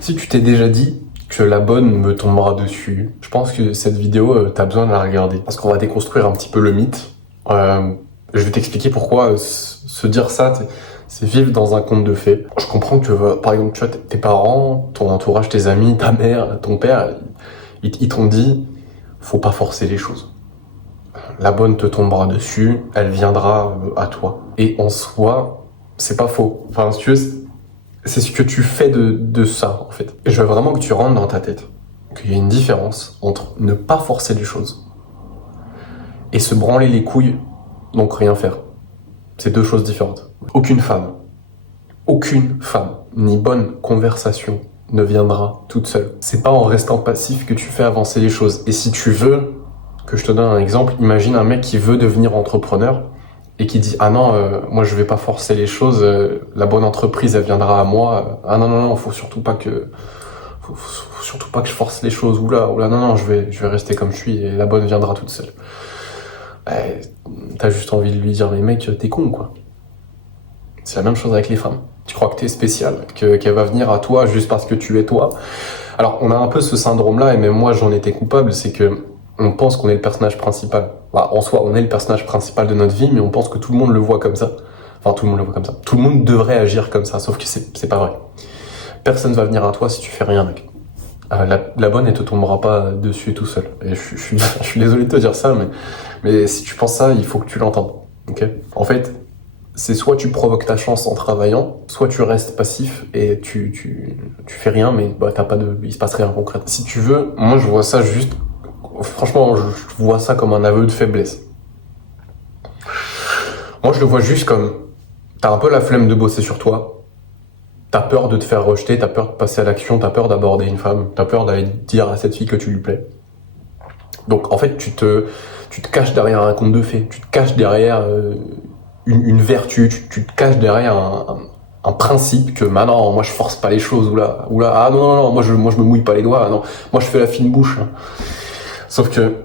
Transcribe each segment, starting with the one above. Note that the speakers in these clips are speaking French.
Si tu t'es déjà dit que la bonne me tombera dessus, je pense que cette vidéo, t'as besoin de la regarder. Parce qu'on va déconstruire un petit peu le mythe. Je vais t'expliquer pourquoi se dire ça, c'est vivre dans un conte de fées. Je comprends que, par exemple, tu vois, tes parents, ton entourage, tes amis, ta mère, ton père, ils t'ont dit, faut pas forcer les choses. La bonne te tombera dessus, elle viendra à toi. Et en soi, c'est pas faux. Enfin, si tu veux, c'est ce que tu fais de ça, en fait. Et je veux vraiment que tu rentres dans ta tête qu'il y a une différence entre ne pas forcer les choses et se branler les couilles, donc rien faire. C'est deux choses différentes. Aucune femme, ni bonne conversation ne viendra toute seule. C'est pas en restant passif que tu fais avancer les choses. Et si tu veux que je te donne un exemple, imagine un mec qui veut devenir entrepreneur et qui dit ah non, moi je vais pas forcer les choses, la bonne entreprise elle viendra à moi. Ah non, faut surtout pas que je force les choses. Oula, non, je vais rester comme je suis et la bonne viendra toute seule. T'as juste envie de lui dire mais mec, t'es con quoi. C'est la même chose avec les femmes. Tu crois que t'es spécial, qu'elle va venir à toi juste parce que tu es toi. Alors on a un peu ce syndrome-là et même moi j'en étais coupable, c'est que on pense qu'on est le personnage principal. Bah, en soi, on est le personnage principal de notre vie, mais on pense que tout le monde le voit comme ça. Enfin, tout le monde le voit comme ça. Tout le monde devrait agir comme ça, sauf que c'est pas vrai. Personne va venir à toi si tu fais rien, mec. La bonne, elle te tombera pas dessus tout seul. Et je suis désolé de te dire ça, mais si tu penses ça, il faut que tu l'entendes. Ok ? En fait, c'est soit tu provoques ta chance en travaillant, soit tu restes passif et tu fais rien, mais bah, il se passe rien concret. Si tu veux, moi je vois ça juste. Franchement, je vois ça comme un aveu de faiblesse. Moi, je le vois juste comme t'as un peu la flemme de bosser sur toi, t'as peur de te faire rejeter, t'as peur de passer à l'action, t'as peur d'aborder une femme, t'as peur d'aller dire à cette fille que tu lui plais. Donc, en fait, tu te caches derrière un conte de fées, tu te caches derrière une vertu, tu te caches derrière un principe que maintenant, moi, je force pas les choses, oula, ah non, moi, je me mouille pas les doigts, non, moi, je fais la fine bouche. Sauf que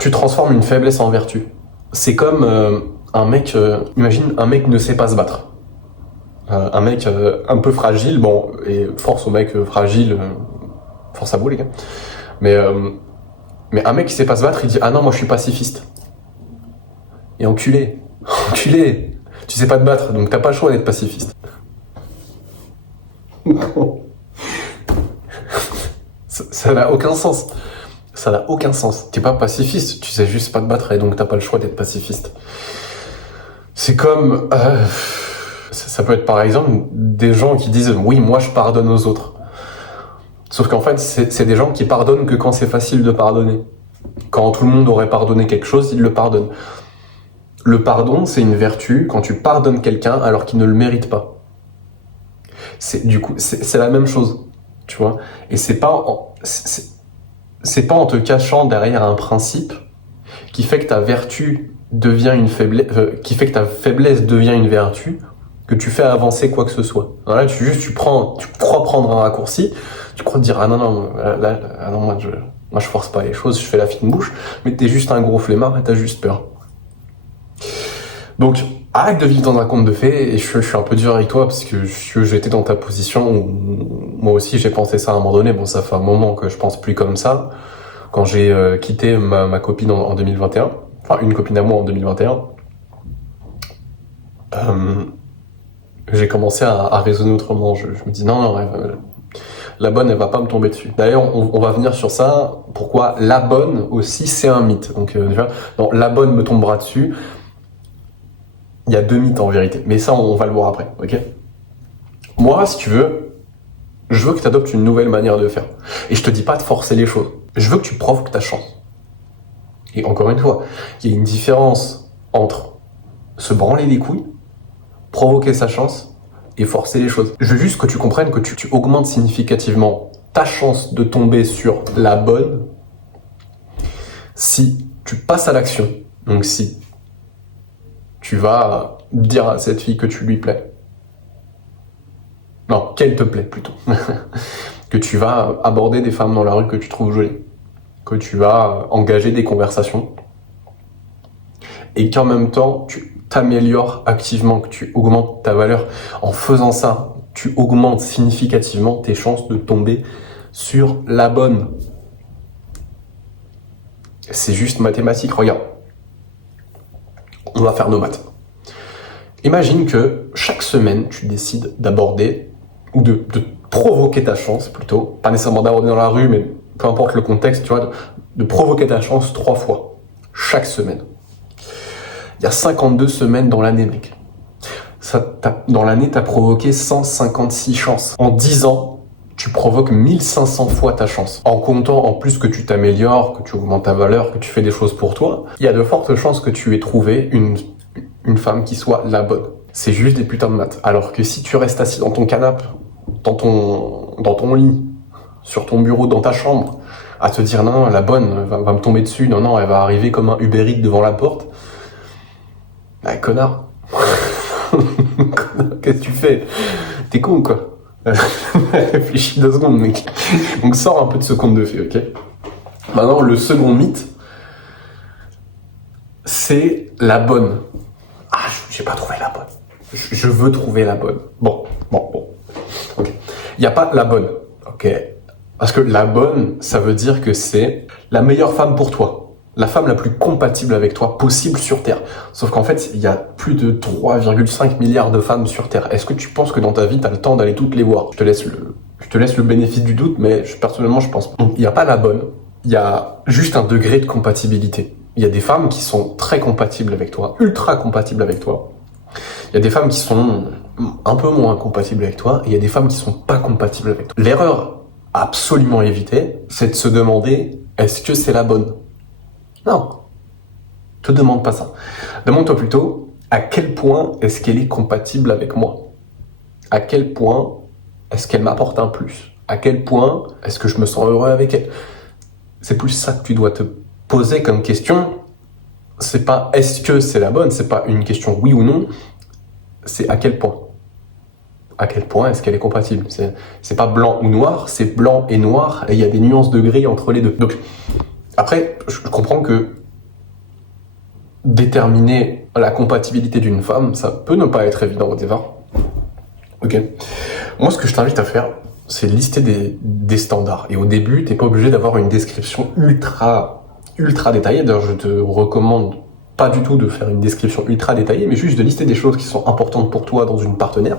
tu transformes une faiblesse en vertu. C'est comme un mec, imagine un mec ne sait pas se battre. Un mec un peu fragile, bon, et force au mec fragile, force à vous les gars. Mais un mec qui sait pas se battre, il dit ah non moi je suis pacifiste. Et enculé, tu sais pas te battre, donc t'as pas le choix d'être pacifiste. Ça n'a aucun sens. Ça n'a aucun sens. T'es pas pacifiste, tu sais juste pas te battre et donc t'as pas le choix d'être pacifiste. C'est comme... ça peut être par exemple des gens qui disent « Oui, moi je pardonne aux autres ». Sauf qu'en fait, c'est des gens qui pardonnent que quand c'est facile de pardonner. Quand tout le monde aurait pardonné quelque chose, ils le pardonnent. Le pardon, c'est une vertu quand tu pardonnes quelqu'un alors qu'il ne le mérite pas. C'est la même chose, tu vois. Et c'est pas en te cachant derrière un principe qui fait que ta vertu devient une faiblesse, qui fait que ta faiblesse devient une vertu, que tu fais avancer quoi que ce soit. Alors là, tu crois prendre un raccourci, tu crois te dire ah non moi je force pas les choses, je fais la fine bouche, mais t'es juste un gros flemmard et t'as juste peur. Donc arrête de vivre dans un conte de fées, et je suis un peu dur avec toi parce que j'étais dans ta position où moi aussi j'ai pensé ça à un moment donné. Bon, ça fait un moment que je pense plus comme ça. Quand j'ai quitté ma copine en 2021, enfin une copine à moi en 2021, j'ai commencé à raisonner autrement. Je me dis non, la bonne elle va pas me tomber dessus. D'ailleurs on va venir sur ça, pourquoi la bonne aussi c'est un mythe. Donc tu vois, non, la bonne me tombera dessus. Il y a deux mythes en vérité, mais ça on va le voir après, ok ? Moi si tu veux, je veux que tu adoptes une nouvelle manière de faire. Et je te dis pas de forcer les choses. Je veux que tu provoques ta chance. Et encore une fois, il y a une différence entre se branler les couilles, provoquer sa chance et forcer les choses. Je veux juste que tu comprennes que tu augmentes significativement ta chance de tomber sur la bonne si tu passes à l'action. Donc si tu vas dire à cette fille que tu lui plais. Non, qu'elle te plaît plutôt. Que tu vas aborder des femmes dans la rue que tu trouves jolies. Que tu vas engager des conversations. Et qu'en même temps, tu t'améliores activement, que tu augmentes ta valeur en faisant ça. tu augmentes significativement tes chances de tomber sur la bonne. C'est juste mathématique, regarde. On va faire nos maths. Imagine que chaque semaine, tu décides d'aborder, ou de provoquer ta chance plutôt, pas nécessairement d'aborder dans la rue, mais peu importe le contexte, tu vois, de provoquer ta chance 3 fois, chaque semaine. Il y a 52 semaines dans l'année, mec. Dans l'année, tu as provoqué 156 chances. En 10 ans, tu provoques 1500 fois ta chance. En comptant en plus que tu t'améliores, que tu augmentes ta valeur, que tu fais des choses pour toi, il y a de fortes chances que tu aies trouvé une femme qui soit la bonne. C'est juste des putains de maths. Alors que si tu restes assis dans ton canapé, dans ton lit, sur ton bureau, dans ta chambre, à te dire non, la bonne va me tomber dessus, non, elle va arriver comme un Uber Eats devant la porte, bah connard. Qu'est-ce que tu fais? T'es con, quoi. Réfléchis 2 secondes, mec. Donc sors un peu de ce conte de fées, ok? Maintenant, le second mythe, c'est la bonne. Ah, j'ai pas trouvé la bonne. Je veux trouver la bonne. Bon. Ok. Il n'y a pas la bonne, ok? Parce que la bonne, ça veut dire que c'est la meilleure femme pour toi. La femme la plus compatible avec toi possible sur Terre. Sauf qu'en fait, il y a plus de 3,5 milliards de femmes sur Terre. Est-ce que tu penses que dans ta vie, tu as le temps d'aller toutes les voir? Je te laisse le bénéfice du doute, mais personnellement, je pense pas. Donc, il n'y a pas la bonne. Il y a juste un degré de compatibilité. Il y a des femmes qui sont très compatibles avec toi, ultra compatibles avec toi. Il y a des femmes qui sont un peu moins compatibles avec toi, et il y a des femmes qui sont pas compatibles avec toi. L'erreur à absolument éviter, c'est de se demander, est-ce que c'est la bonne? Non. Te demande pas ça. Demande-toi plutôt, à quel point est-ce qu'elle est compatible avec moi? À quel point est-ce qu'elle m'apporte un plus? À quel point est-ce que je me sens heureux avec elle? C'est plus ça que tu dois te poser comme question. C'est pas est-ce que c'est la bonne, c'est pas une question oui ou non, c'est à quel point. À quel point est-ce qu'elle est compatible? C'est pas blanc ou noir, c'est blanc et noir, et il y a des nuances de gris entre les deux. Donc, après, je comprends que déterminer la compatibilité d'une femme, ça peut ne pas être évident au départ. Ok. Moi, ce que je t'invite à faire, c'est lister des standards. Et au début, t'es pas obligé d'avoir une description ultra détaillée. D'ailleurs, je te recommande pas du tout de faire une description ultra détaillée, mais juste de lister des choses qui sont importantes pour toi dans une partenaire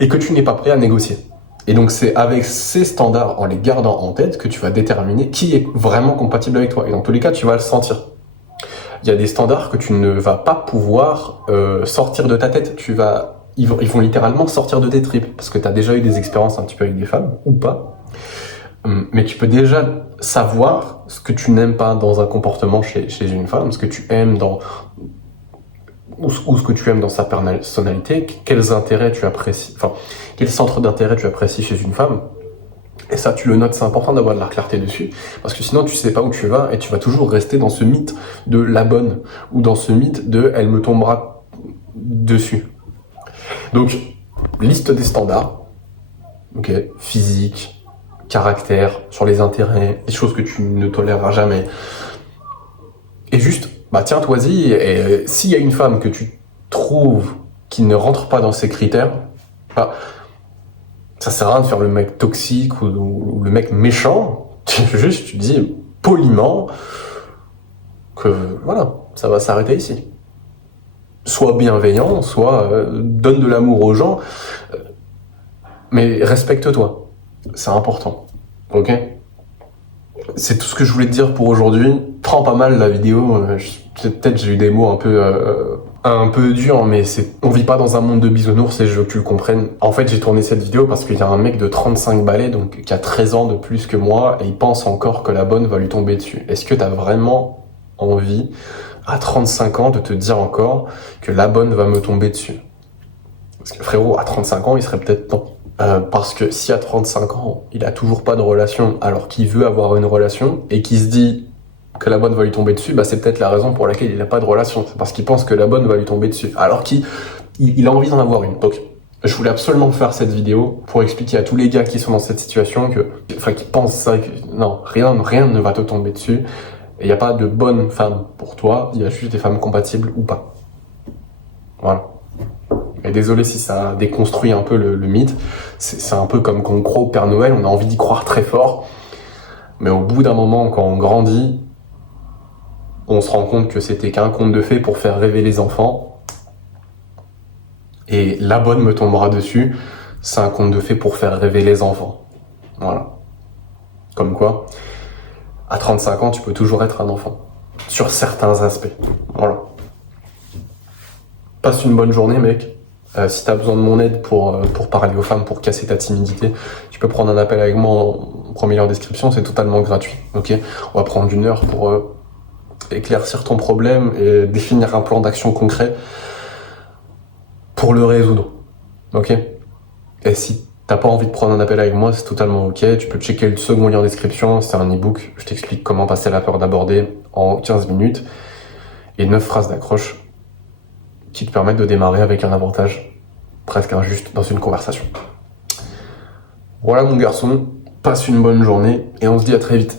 et que tu n'es pas prêt à négocier. Et donc, c'est avec ces standards, en les gardant en tête, que tu vas déterminer qui est vraiment compatible avec toi. Et dans tous les cas, tu vas le sentir. Il y a des standards que tu ne vas pas pouvoir sortir de ta tête. Ils vont littéralement sortir de tes tripes. Parce que tu as déjà eu des expériences un petit peu avec des femmes, ou pas. Mais tu peux déjà savoir ce que tu n'aimes pas dans un comportement chez une femme, ce que tu aimes ou ce que tu aimes dans sa personnalité, quels intérêts tu apprécies, quel centre d'intérêt tu apprécies chez une femme. Et ça, tu le notes, c'est important d'avoir de la clarté dessus, parce que sinon tu sais pas où tu vas et tu vas toujours rester dans ce mythe de la bonne, ou dans ce mythe de elle me tombera dessus. Donc, liste des standards, ok, physique, caractère, sur les intérêts, des choses que tu ne toléreras jamais. Et juste, tiens-toi-y, et s'il y a une femme que tu trouves qui ne rentre pas dans ces critères, ça sert à rien de faire le mec toxique ou le mec méchant. Juste, tu dis poliment que voilà, ça va s'arrêter ici. Sois bienveillant, donne de l'amour aux gens, mais respecte-toi. C'est important. Ok? C'est tout ce que je voulais te dire pour aujourd'hui. Prends pas mal la vidéo. Peut-être j'ai eu des mots un peu durs, mais on vit pas dans un monde de bisounours et je veux que tu le comprennes. En fait, j'ai tourné cette vidéo parce qu'il y a un mec de 35 balais, donc qui a 13 ans de plus que moi, et il pense encore que la bonne va lui tomber dessus. Est-ce que t'as vraiment envie, à 35 ans, de te dire encore que la bonne va me tomber dessus? Parce que frérot, à 35 ans, il serait peut-être temps. Parce que si à 35 ans, il a toujours pas de relation, alors qu'il veut avoir une relation, et qu'il se dit que la bonne va lui tomber dessus, c'est peut-être la raison pour laquelle il n'a pas de relation. C'est parce qu'il pense que la bonne va lui tomber dessus, alors qu'il a envie d'en avoir une. Donc, je voulais absolument faire cette vidéo pour expliquer à tous les gars qui sont dans cette situation qui pensent ça, que non, rien ne va te tomber dessus, et il n'y a pas de bonne femme pour toi, il y a juste des femmes compatibles ou pas. Voilà. Et désolé si ça déconstruit un peu le mythe, c'est un peu comme quand on croit au Père Noël, on a envie d'y croire très fort, mais au bout d'un moment, quand on grandit, on se rend compte que c'était qu'un conte de fées pour faire rêver les enfants, et la bonne me tombera dessus, c'est un conte de fées pour faire rêver les enfants. Voilà. Comme quoi, à 35 ans, tu peux toujours être un enfant, sur certains aspects. Voilà. Passe une bonne journée, mec. Si t'as besoin de mon aide pour parler aux femmes, pour casser ta timidité, tu peux prendre un appel avec moi en première description, c'est totalement gratuit. Ok, on va prendre 1 heure pour éclaircir ton problème et définir un plan d'action concret pour le résoudre. Ok. Et si t'as pas envie de prendre un appel avec moi, c'est totalement ok. Tu peux checker le second lien en description, c'est un e-book. Je t'explique comment passer la peur d'aborder en 15 minutes et 9 phrases d'accroche qui te permettent de démarrer avec un avantage presque injuste dans une conversation. Voilà mon garçon, passe une bonne journée et on se dit à très vite.